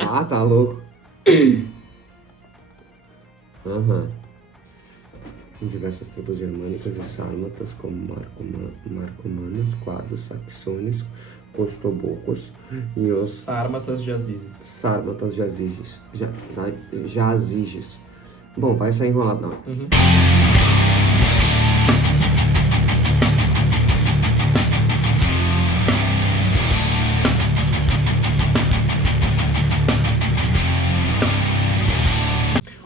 Ah, tá louco. Aham. Em diversas tribos germânicas e sármatas, como marcomanos, quados, saxões, costobocos e os Sármatas jazizes. sármatas jaziges. Bom, vai sair enrolado não. Uhum.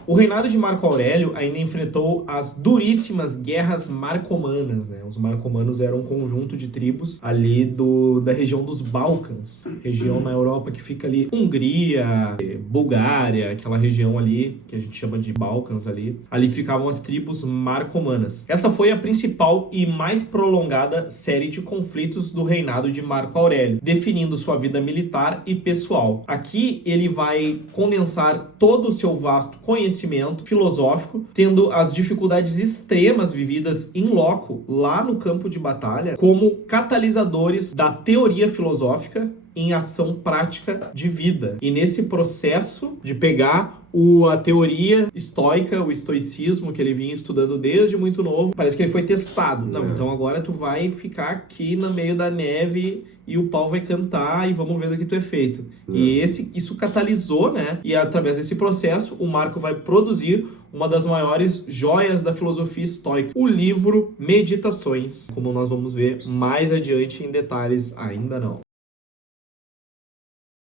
O reinado de Marco Aurélio ainda enfrentou as duríssimas guerras marcomanas, né? Os marcomanos eram um conjunto de tribos ali da região dos Balcãs, região na Europa que fica ali Hungria, Bulgária, aquela região ali que a gente chama de Balcãs ali. Ali ficavam as tribos marcomanas. Essa foi a principal e mais prolongada série de conflitos do reinado de Marco Aurélio, definindo sua vida militar e pessoal. Aqui ele vai condensar todo o seu vasto conhecimento filosófico, tendo as dificuldades extremas vividas em loco, lá no campo de batalha, como catalisadores da teoria filosófica em ação prática de vida. E nesse processo de pegar a teoria estoica, o estoicismo que ele vinha estudando desde muito novo, parece que ele foi testado. Não, então agora tu vai ficar aqui no meio da neve e o pau vai cantar e vamos ver do que tu é feito. E isso catalisou, né? E através desse processo, o Marco vai produzir uma das maiores joias da filosofia estoica, o livro Meditações, como nós vamos ver mais adiante em detalhes, ainda não.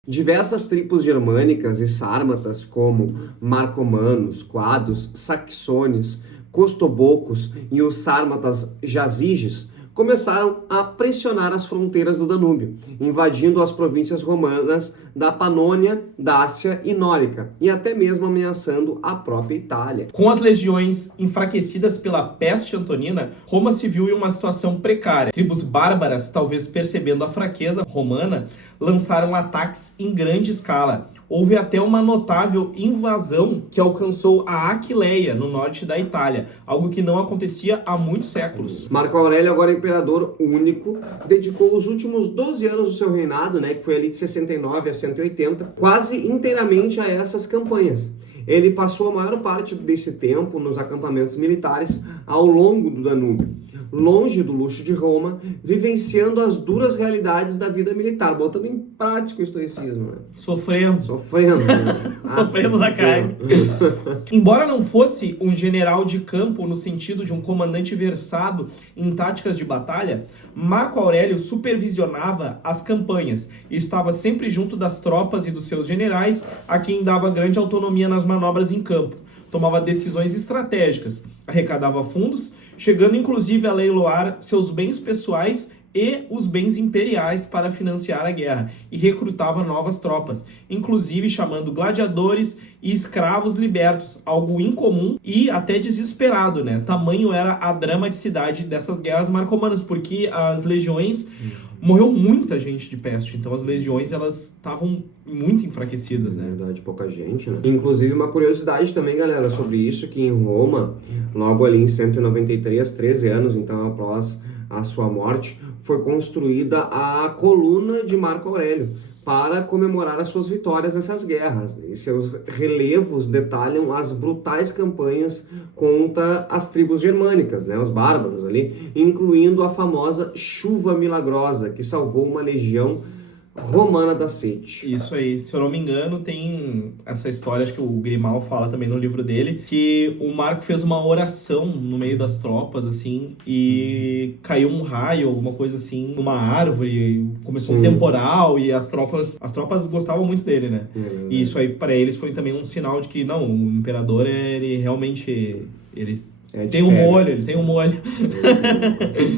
Diversas tribos germânicas e sármatas, como marcomanos, quados, saxões, costobocos e os sármatas jaziges, começaram a pressionar as fronteiras do Danúbio, invadindo as províncias romanas da Panônia, Dácia e Nórica, e até mesmo ameaçando a própria Itália. Com as legiões enfraquecidas pela peste antonina, Roma se viu em uma situação precária. Tribos bárbaras, talvez percebendo a fraqueza romana, lançaram ataques em grande escala. Houve até uma notável invasão que alcançou a Aquileia, no norte da Itália, algo que não acontecia há muitos séculos. Marco Aurélio, agora imperador único, dedicou os últimos 12 anos do seu reinado, né, que foi ali de 69 a 180, quase inteiramente a essas campanhas. Ele passou a maior parte desse tempo nos acampamentos militares ao longo do Danúbio, longe do luxo de Roma, vivenciando as duras realidades da vida militar, botando em prática o estoicismo. Né? Sofrendo. Né? Sofrendo na carne. Embora não fosse um general de campo no sentido de um comandante versado em táticas de batalha, Marco Aurélio supervisionava as campanhas e estava sempre junto das tropas e dos seus generais, a quem dava grande autonomia nas manobras em campo. Tomava decisões estratégicas, arrecadava fundos, chegando inclusive a leiloar seus bens pessoais e os bens imperiais para financiar a guerra, e recrutava novas tropas, inclusive chamando gladiadores e escravos libertos, algo incomum e até desesperado, né? Tamanho era a dramaticidade dessas guerras marcomanas, porque as legiões... Morreu muita gente de peste, então as legiões elas estavam muito enfraquecidas, né? Na verdade, pouca gente, né? Inclusive, uma curiosidade também, galera, sobre isso, que em Roma, logo ali em 193, 13 anos, então, após a sua morte, foi construída a coluna de Marco Aurélio, para comemorar as suas vitórias nessas guerras. E seus relevos detalham as brutais campanhas contra as tribos germânicas, né, os bárbaros ali, incluindo a famosa Chuva Milagrosa, que salvou uma legião romana da sede. Isso aí, se eu não me engano, tem essa história, acho que o Grimal fala também no livro dele, que o Marco fez uma oração no meio das tropas, assim, e caiu um raio, alguma coisa assim, numa árvore, começou um temporal, e as tropas gostavam muito dele, né? E isso aí, para eles, foi também um sinal de que, não, o imperador, ele realmente... ele tem um molho, ele tem um molho.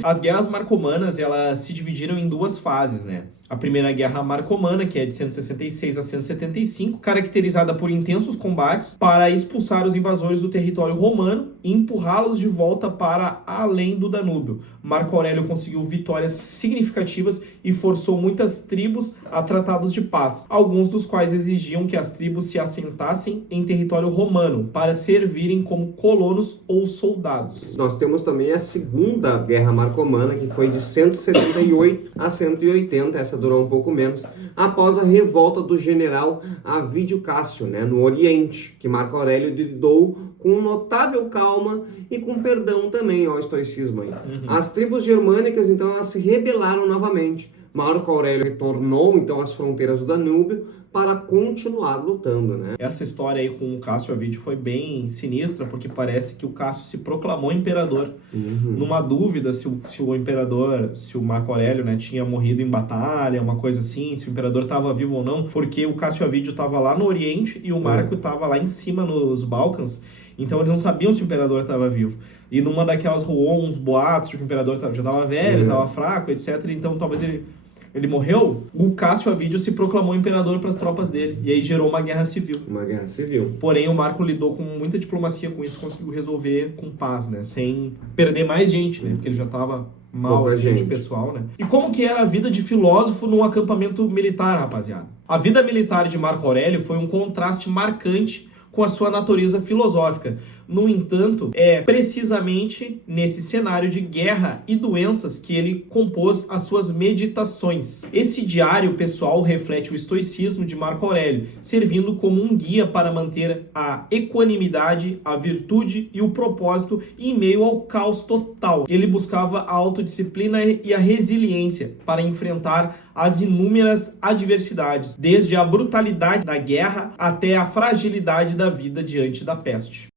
As guerras marcomanas, elas se dividiram em duas fases, né? A primeira guerra marcomana, que é de 166 a 175, caracterizada por intensos combates para expulsar os invasores do território romano e empurrá-los de volta para além do Danúbio. Marco Aurélio conseguiu vitórias significativas e forçou muitas tribos a tratados de paz, alguns dos quais exigiam que as tribos se assentassem em território romano para servirem como colonos ou soldados. Nós temos também a segunda guerra marcomana, que foi de 178 a 180, essa essa durou um pouco menos, após a revolta do general Avídio Cássio, né, no Oriente, que Marco Aurélio lidou com notável calma e com perdão também ao estoicismo aí. As tribos germânicas, então, elas se rebelaram novamente. Marco Aurélio retornou, então, às fronteiras do Danúbio para continuar lutando, né? Essa história aí com o Cássio Avídio foi bem sinistra, porque parece que o Cássio se proclamou imperador. Numa dúvida se o imperador, se o Marco Aurélio, né, tinha morrido em batalha, uma coisa assim, se o imperador estava vivo ou não, porque o Cássio Avídio estava lá no Oriente e o Marco estava lá em cima nos Balcãs, então eles não sabiam se o imperador estava vivo. E numa daquelas rolou uns boatos de que o imperador já estava velho, estava fraco, etc. Então talvez ele morreu, o Cássio Avídio se proclamou imperador para as tropas dele. E aí gerou uma guerra civil. Uma guerra civil. Porém, o Marco lidou com muita diplomacia com isso, conseguiu resolver com paz, né? Sem perder mais gente, né? Porque ele já estava mal, assim, de pessoal, né? E como que era a vida de filósofo num acampamento militar, rapaziada? A vida militar de Marco Aurélio foi um contraste marcante com a sua natureza filosófica. No entanto, é precisamente nesse cenário de guerra e doenças que ele compôs as suas meditações. Esse diário pessoal reflete o estoicismo de Marco Aurélio, servindo como um guia para manter a equanimidade, a virtude e o propósito em meio ao caos total. Ele buscava a autodisciplina e a resiliência para enfrentar as inúmeras adversidades, desde a brutalidade da guerra até a fragilidade da vida diante da peste.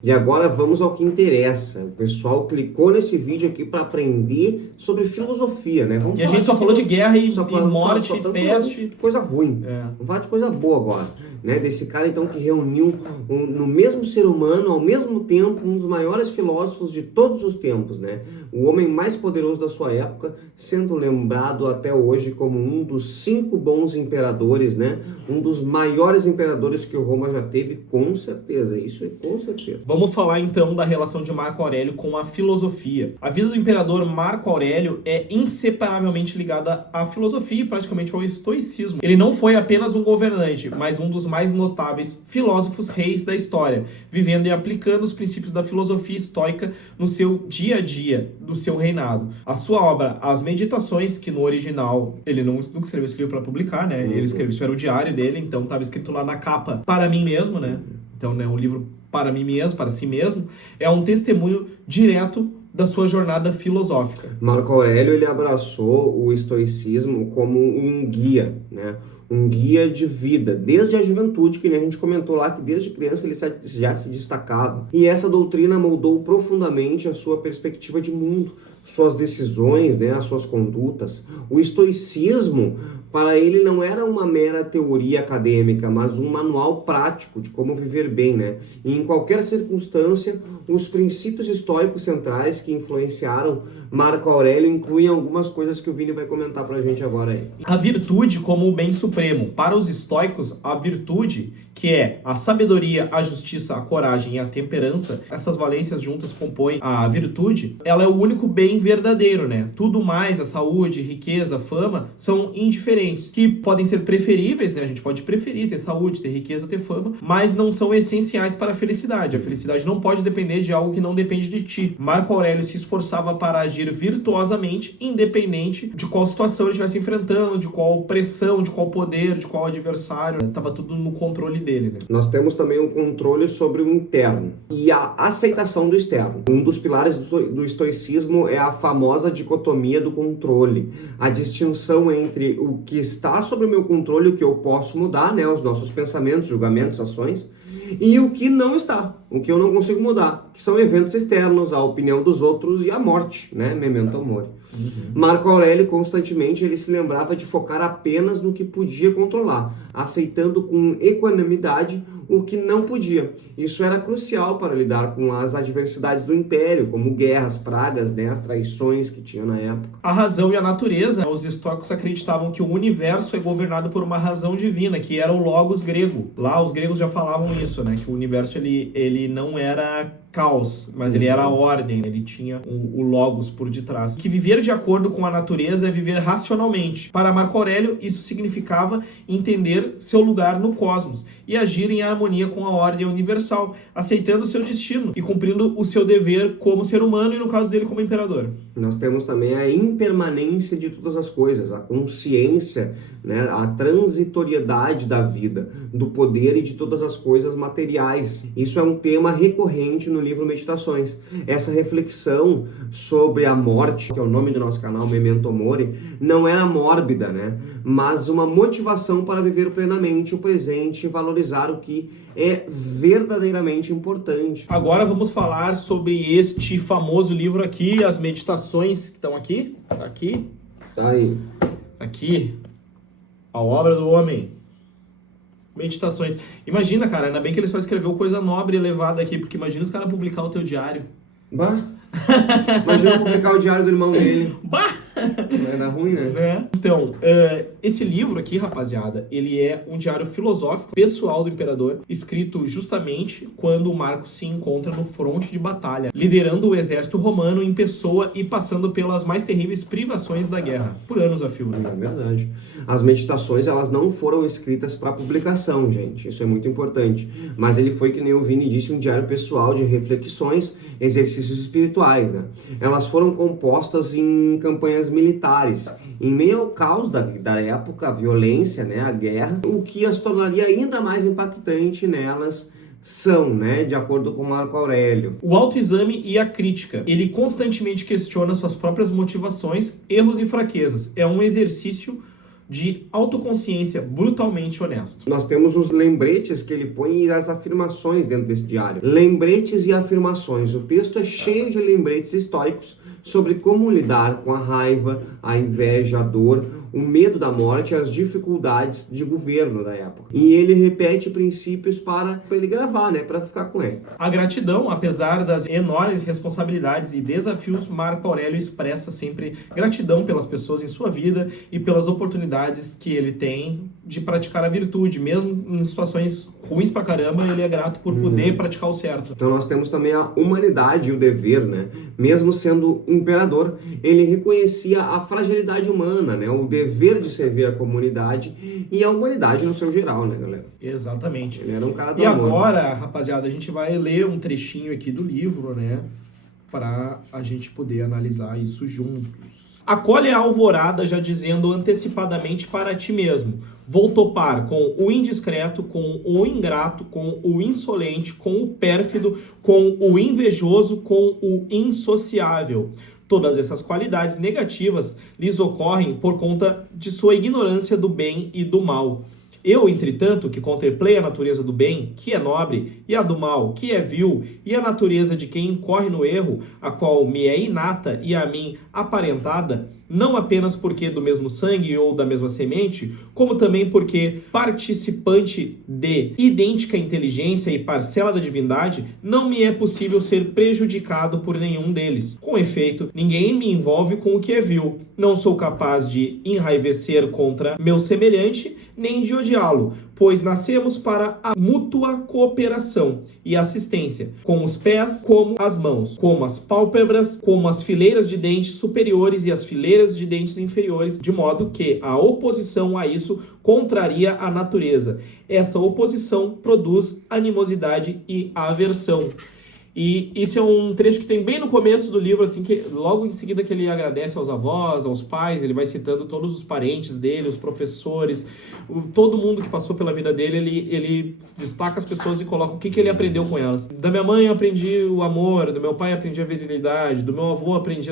E agora vamos ao que interessa. O pessoal clicou nesse vídeo aqui para aprender sobre filosofia, né? E a gente só falou de guerra e morte, só peste. Coisa ruim. Vamos falar de coisa boa agora, né? Desse cara, então, que reuniu no mesmo ser humano, ao mesmo tempo, um dos maiores filósofos de todos os tempos, né? O homem mais poderoso da sua época, sendo lembrado até hoje como um dos 5 bons imperadores, né? Um dos maiores imperadores que Roma já teve, com certeza. Isso é com certeza. Vamos falar então da relação de Marco Aurélio com a filosofia. A vida do imperador Marco Aurélio é inseparavelmente ligada à filosofia e praticamente ao estoicismo. Ele não foi apenas um governante, mas um dos mais notáveis filósofos reis da história, vivendo e aplicando os princípios da filosofia estoica no seu dia a dia do seu reinado. A sua obra, As Meditações, que no original ele nunca escreveu esse livro para publicar, né? Ele escreveu, isso era o diário dele, então estava escrito lá na capa, para mim mesmo, né? Então, né, um livro para mim mesmo, para si mesmo, é um testemunho direto da sua jornada filosófica. Marco Aurélio, ele abraçou o estoicismo como um guia, né? Um guia de vida, desde a juventude, que nem a gente comentou lá, que desde criança ele já se destacava. E essa doutrina moldou profundamente a sua perspectiva de mundo, suas decisões, né, as suas condutas. O estoicismo, para ele, não era uma mera teoria acadêmica, mas um manual prático de como viver bem, né? E em qualquer circunstância, os princípios estoicos centrais que influenciaram Marco Aurélio incluem algumas coisas que o Vini vai comentar pra gente agora aí. A virtude como o bem supremo. Para os estoicos, a virtude, que é a sabedoria, a justiça, a coragem e a temperança, essas valências juntas compõem a virtude, ela é o único bem verdadeiro, né? Tudo mais, a saúde, riqueza, fama, são indiferentes, que podem ser preferíveis, né? A gente pode preferir ter saúde, ter riqueza, ter fama, mas não são essenciais para a felicidade. A felicidade não pode depender de algo que não depende de ti. Marco Aurélio se esforçava para agir virtuosamente, independente de qual situação ele estivesse enfrentando, de qual pressão, de qual poder, de qual adversário. Tava tudo no controle dele, né? Nós temos também um controle sobre o interno e a aceitação do externo. Um dos pilares do estoicismo é a famosa dicotomia do controle. A distinção entre o que está sob o meu controle, o que eu posso mudar, né? Os nossos pensamentos, julgamentos, ações, e o que não está, o que eu não consigo mudar, que são eventos externos, a opinião dos outros e a morte, né? Memento mori. Marco Aurélio, constantemente, ele se lembrava de focar apenas no que podia controlar, aceitando com equanimidade o que não podia. Isso era crucial para lidar com as adversidades do império, como guerras, pragas, né? As traições que tinha na época. A razão e a natureza. Os estoicos acreditavam que o universo é governado por uma razão divina, que era o logos grego. Lá os gregos já falavam isso, né? Que o universo ele não era caos, mas ele era a ordem, ele tinha o logos por detrás. Que viver de acordo com a natureza é viver racionalmente. Para Marco Aurélio, isso significava entender seu lugar no cosmos e agir em harmonia com a ordem universal, aceitando o seu destino e cumprindo o seu dever como ser humano e, no caso dele, como imperador. Nós temos também a impermanência de todas as coisas, a consciência, né, a transitoriedade da vida, do poder e de todas as coisas materiais. Isso é um tema recorrente no livro Meditações. Essa reflexão sobre a morte, que é o nome do nosso canal, Memento Mori, não era mórbida, né, mas uma motivação para viver plenamente o presente e valorizar o que é verdadeiramente importante. Agora vamos falar sobre este famoso livro aqui, as meditações que estão aqui. Aqui. Tá aí. Aqui. A obra do homem. Meditações. Imagina, cara, ainda bem que ele só escreveu coisa nobre e elevada aqui, porque imagina os caras publicar o teu diário. Bah! Imagina publicar o diário do irmão dele. Bah! Era ruim, né? Então, esse livro aqui, rapaziada, ele é um diário filosófico pessoal do imperador, escrito justamente quando o Marco se encontra no fronte de batalha, liderando o exército romano em pessoa e passando pelas mais terríveis privações da guerra, por anos a fio. É verdade. As meditações, elas não foram escritas para publicação, gente. Isso é muito importante. Mas ele foi, que nem o Vini disse, um diário pessoal de reflexões, exercícios espirituais, né? Elas foram compostas em campanhas militares, em meio ao caos da época, a violência, né, a guerra, o que as tornaria ainda mais impactante nelas são, né, de acordo com Marco Aurélio. O autoexame e a crítica. Ele constantemente questiona suas próprias motivações, erros e fraquezas. É um exercício de autoconsciência brutalmente honesto. Nós temos os lembretes que ele põe e as afirmações dentro desse diário. Lembretes e afirmações. O texto é cheio de lembretes estoicos sobre como lidar com a raiva, a inveja, a dor, o medo da morte e as dificuldades de governo da época. E ele repete princípios para ele gravar, né, para ficar com ele. A gratidão, apesar das enormes responsabilidades e desafios, Marco Aurélio expressa sempre gratidão pelas pessoas em sua vida e pelas oportunidades que ele tem de praticar a virtude, mesmo em situações ruins pra caramba, ele é grato por poder praticar o certo. Então nós temos também a humanidade e o dever, né? Mesmo sendo imperador, ele reconhecia a fragilidade humana, né? O dever de servir a comunidade e a humanidade no seu geral, né, galera? Exatamente. Ele era um cara do E amor. agora, rapaziada, a gente vai ler um trechinho aqui do livro, né? Pra a gente poder analisar isso juntos. Acolhe a alvorada já dizendo antecipadamente para ti mesmo: vou topar com o indiscreto, com o ingrato, com o insolente, com o pérfido, com o invejoso, com o insociável. Todas essas qualidades negativas lhes ocorrem por conta de sua ignorância do bem e do mal. Eu, entretanto, que contemplei a natureza do bem, que é nobre, e a do mal, que é vil, e a natureza de quem incorre no erro, a qual me é inata e a mim aparentada, não apenas porque do mesmo sangue ou da mesma semente, como também porque participante de idêntica inteligência e parcela da divindade, não me é possível ser prejudicado por nenhum deles. Com efeito, ninguém me envolve com o que é vil. Não sou capaz de enraivecer contra meu semelhante, nem de odiá-lo, pois nascemos para a mútua cooperação e assistência, com os pés como as mãos, como as pálpebras, como as fileiras de dentes superiores e as fileiras de dentes inferiores, de modo que a oposição a isso contraria a natureza. Essa oposição produz animosidade e aversão. E isso é um trecho que tem bem no começo do livro, assim, que logo em seguida que ele agradece aos avós, aos pais, ele vai citando todos os parentes dele, os professores, todo mundo que passou pela vida dele, ele destaca as pessoas e coloca o que ele aprendeu com elas. Da minha mãe eu aprendi o amor, do meu pai eu aprendi a virilidade, do meu avô eu aprendi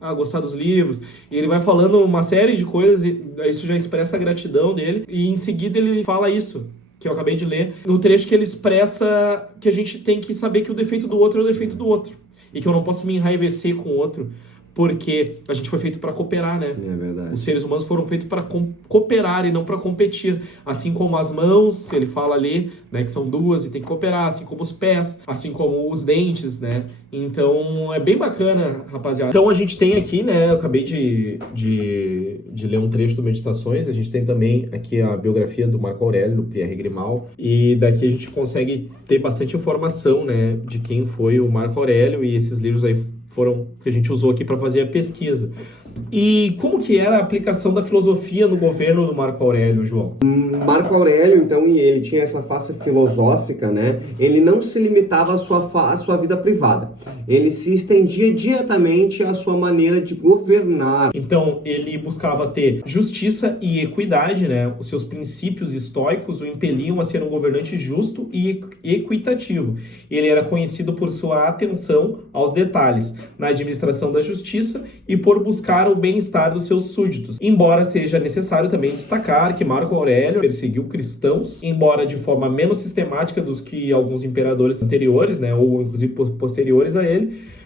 a gostar dos livros, e ele vai falando uma série de coisas, e isso já expressa a gratidão dele, e em seguida ele fala isso, que eu acabei de ler, no trecho que ele expressa que a gente tem que saber que o defeito do outro é o defeito do outro. E que eu não posso me enraivecer com o outro, porque a gente foi feito para cooperar, né? É verdade. Os seres humanos foram feitos para cooperar e não para competir. Assim como as mãos, ele fala ali, né, que são duas e tem que cooperar, assim como os pés, assim como os dentes, né? Então, é bem bacana, rapaziada. Então, a gente tem aqui, né, eu acabei de ler um trecho do Meditações, a gente tem também aqui a biografia do Marco Aurélio, do Pierre Grimal, e daqui a gente consegue ter bastante informação, né, de quem foi o Marco Aurélio, e esses livros aí foram que a gente usou aqui para fazer a pesquisa. E como que era a aplicação da filosofia no governo do Marco Aurélio, João? Marco Aurélio, então, e ele tinha essa face filosófica, né? Ele não se limitava à sua vida privada. Ele se estendia diretamente à sua maneira de governar. Então, ele buscava ter justiça e equidade, né? Os seus princípios estoicos o impeliam a ser um governante justo e equitativo. Ele era conhecido por sua atenção aos detalhes na administração da justiça e por buscar o bem-estar dos seus súditos. Embora seja necessário também destacar que Marco Aurélio perseguiu cristãos, embora de forma menos sistemática do que alguns imperadores anteriores, né, ou inclusive posteriores a ele,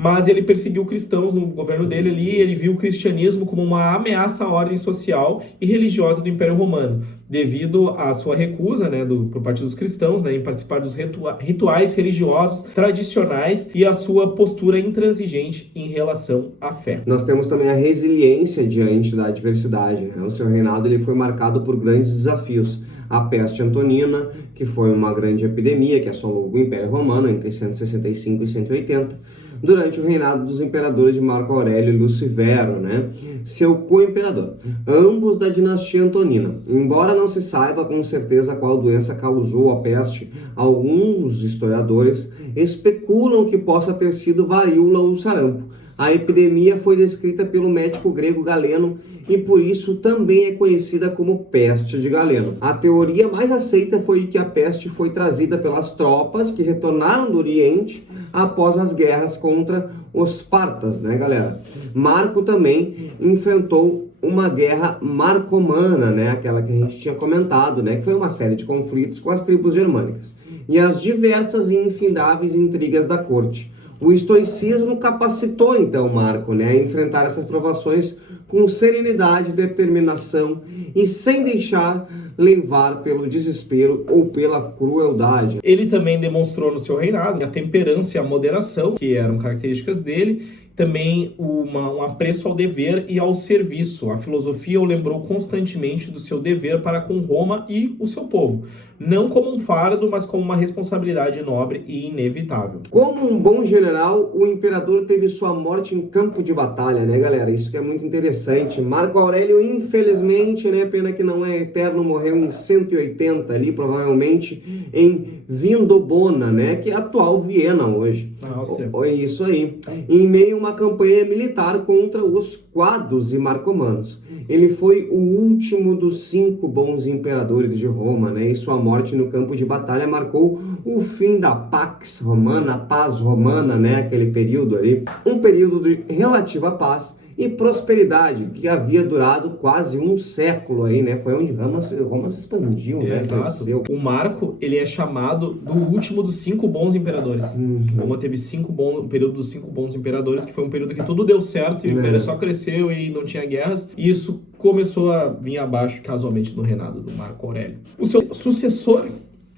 mas ele perseguiu cristãos no governo dele ali, ele viu o cristianismo como uma ameaça à ordem social e religiosa do Império Romano, devido à sua recusa, né, por parte dos cristãos, né, em participar dos rituais religiosos tradicionais e a sua postura intransigente em relação à fé. Nós temos também a resiliência diante da adversidade, né? O seu reinado ele foi marcado por grandes desafios. A peste antonina, que foi uma grande epidemia que assolou o Império Romano entre 165 e 180, durante o reinado dos imperadores de Marco Aurélio e Lucivero, né? Seu co-imperador, ambos da dinastia antonina. Embora não se saiba com certeza qual doença causou a peste, alguns historiadores especulam que possa ter sido varíola ou sarampo. A epidemia foi descrita pelo médico grego Galeno e por isso também é conhecida como peste de Galeno. A teoria mais aceita foi que a peste foi trazida pelas tropas que retornaram do Oriente após as guerras contra os partas, né, galera? Marco também enfrentou uma guerra marcomana, né, aquela que a gente tinha comentado, né, que foi uma série de conflitos com as tribos germânicas e as diversas e infindáveis intrigas da corte. O estoicismo capacitou, então, Marco, né, a enfrentar essas provações com serenidade, determinação e sem deixar levar pelo desespero ou pela crueldade. Ele também demonstrou no seu reinado a temperança e a moderação, que eram características dele, também um apreço ao dever e ao serviço. A filosofia o lembrou constantemente do seu dever para com Roma e o seu povo, não como um fardo, mas como uma responsabilidade nobre e inevitável. Como um bom general, o imperador teve sua morte em campo de batalha, né, galera? Isso que é muito interessante. Marco Aurélio, infelizmente, né, pena que não é eterno, morreu em 180 ali, provavelmente em Vindobona, né, que é a atual Viena hoje. Na Áustria. Isso aí. Em meio a uma campanha militar contra os quados e marcomanos. Ele foi o último dos 5 bons imperadores de Roma, né? E sua morte no campo de batalha marcou o fim da Pax Romana, a paz romana, né? Aquele período ali. Um período de relativa paz e prosperidade que havia durado quase um século aí, né? Foi onde Roma se expandiu, né? Exato. Cresceu. O Marco, ele é chamado do último dos 5 bons imperadores. Roma teve um período dos 5 bons imperadores, que foi um período que tudo deu certo e o Império só cresceu e não tinha guerras. E isso começou a vir abaixo, casualmente, no reinado do Marco Aurélio. O seu sucessor,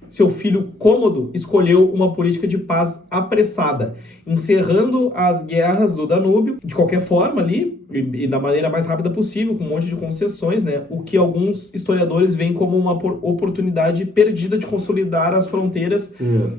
seu filho Cômodo, escolheu uma política de paz apressada, encerrando as guerras do Danúbio, de qualquer forma ali, e da maneira mais rápida possível, com um monte de concessões, né? O que alguns historiadores veem como uma oportunidade perdida de consolidar as fronteiras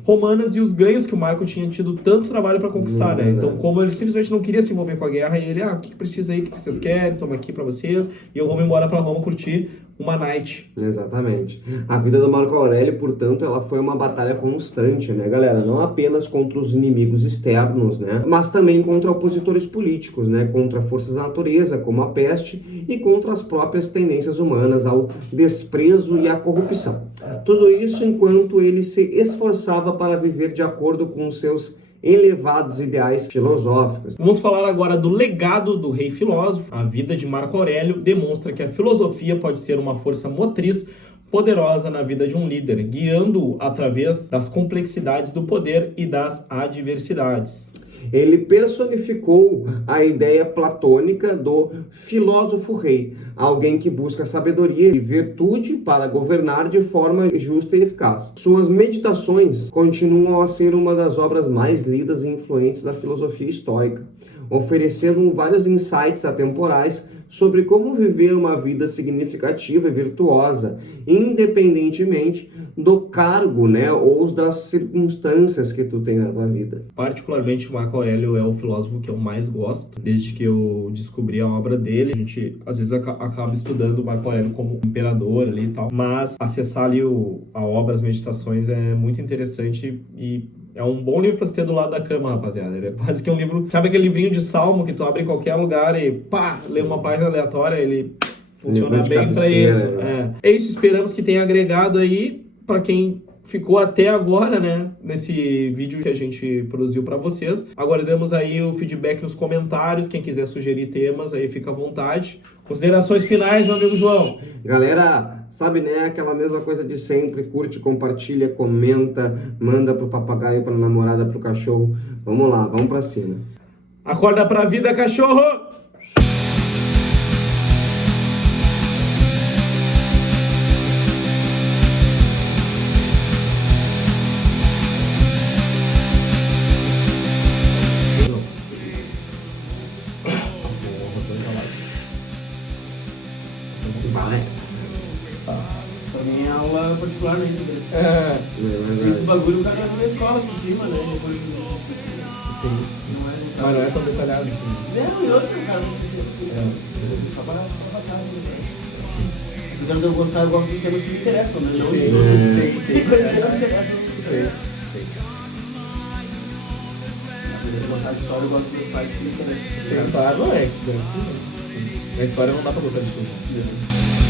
romanas e os ganhos que o Marco tinha tido tanto trabalho para conquistar, né? Então, como ele simplesmente não queria se envolver com a guerra, e ele, o que precisa aí, o que vocês querem, toma aqui para vocês, e eu vou embora para Roma curtir uma night. Exatamente. A vida do Marco Aurélio, portanto, ela foi uma batalha constante, né, galera? Não apenas contra os inimigos externos, né? Mas também contra opositores políticos, né? Contra forças da natureza, como a peste, e contra as próprias tendências humanas ao desprezo e à corrupção. Tudo isso enquanto ele se esforçava para viver de acordo com os seus elevados ideais filosóficos. Vamos falar agora do legado do rei filósofo. A vida de Marco Aurélio demonstra que a filosofia pode ser uma força motriz poderosa na vida de um líder, guiando-o através das complexidades do poder e das adversidades. Ele personificou a ideia platônica do filósofo rei, alguém que busca sabedoria e virtude para governar de forma justa e eficaz. Suas meditações continuam a ser uma das obras mais lidas e influentes da filosofia estoica, oferecendo vários insights atemporais sobre como viver uma vida significativa e virtuosa, independentemente do cargo, né, ou das circunstâncias que tu tem na tua vida. Particularmente, o Marco Aurélio é o filósofo que eu mais gosto, desde que eu descobri a obra dele. A gente, às vezes, acaba estudando o Marco Aurélio como imperador ali e tal, mas acessar ali a obra, as meditações, é muito interessante e é um bom livro pra se ter do lado da cama, rapaziada. Ele é quase que um livro... Sabe aquele livrinho de salmo que tu abre em qualquer lugar e pá, lê uma página aleatória, ele funciona bem pra isso. É isso, esperamos que tenha agregado aí pra quem ficou até agora, né, nesse vídeo que a gente produziu pra vocês. Aguardamos aí o feedback nos comentários, quem quiser sugerir temas aí fica à vontade. Considerações finais, meu amigo João. Galera, sabe, né, aquela mesma coisa de sempre, curte, compartilha, comenta, manda pro papagaio, pra namorada, pro cachorro. Vamos lá, vamos pra cima. Acorda pra vida, cachorro! Pra mim é aula particularmente, né? É, Esse bagulho o cara vai na escola por cima, né? Depois sim. Mas não é tão detalhado assim. Não, e outro, cara, não precisa. Só pra passar, né? Apesar de eu gostar, eu gosto dos temas que me interessam, né? Sim. Coisa que não me interessa, não me interessa. Eu gostar de história, eu gosto dos partes que me interessam. Sim, claro, é. A história não dá pra gostar de tudo.